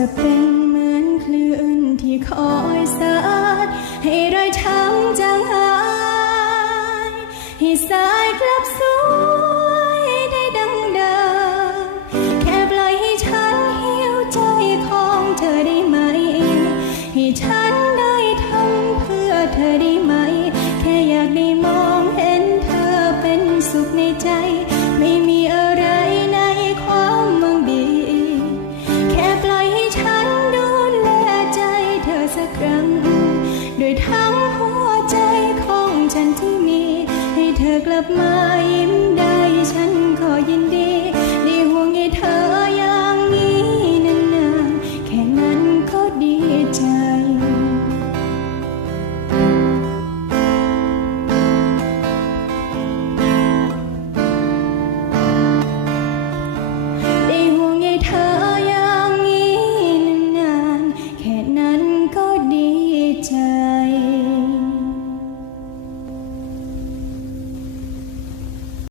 จะเป็นเหมือนคลื่นที่คอยสาดให้รอยช้ำจางหายให้สายกลับสวยได้ดังเดิมแค่ปล่อยให้ฉันหิวใจของเธอได้ไหมให้ฉันได้ทำเพื่อเธอได้ไหมแค่อยากได้มองเห็นเธอเป็นสุขในใจไม่มีอะไรในความหวังดีแค่ปล่อยให้ฉันดูแลใจเธอสักครั้งโดยทั้งหัวใจของฉันที่มีให้เธอกลับมา